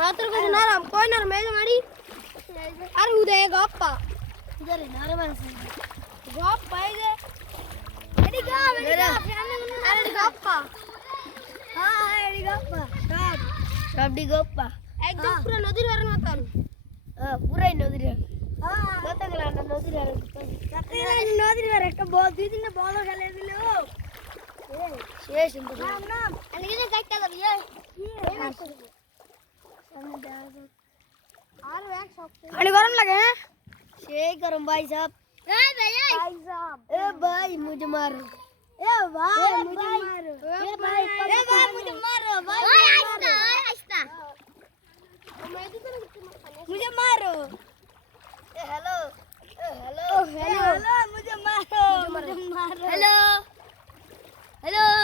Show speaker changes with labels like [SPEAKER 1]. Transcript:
[SPEAKER 1] ராத்திரி கொஞ்ச நேரம் போய் நேரம் மேஜ மாடி அரு உதய கோப்பா
[SPEAKER 2] சரி நேரம்
[SPEAKER 1] கோப்பா இது எடிகா எடிகா அரு கோப்பா
[SPEAKER 2] ஆ எடிகா
[SPEAKER 1] கோப்பா ரப்டி கோப்பா எக்ஸாம் புற நதிர் வரணும் தான் ஆ புற நதிர் ஆ கத்தங்கள அந்த நதிர் வர
[SPEAKER 2] கத்தங்கள நதிர் வர கட்ட போ தீதின போல கலையிலோ
[SPEAKER 1] ஏய் சேஷம் புடி
[SPEAKER 2] அண்ணா அங்க இத
[SPEAKER 1] अरे गरम लगे हैं शेक गरम भाई साहब
[SPEAKER 2] ए भैया भाई साहब
[SPEAKER 1] ए भाई मुझे मार
[SPEAKER 2] ए भाई मुझे मार ए
[SPEAKER 1] भाई ए भाई मुझे मार
[SPEAKER 2] भाई आ आ आ आ
[SPEAKER 1] मैं भी तो मुझे मारो हेलो हेलो हेलो मुझे मारो
[SPEAKER 2] मुझे मारो
[SPEAKER 1] हेलो हेलो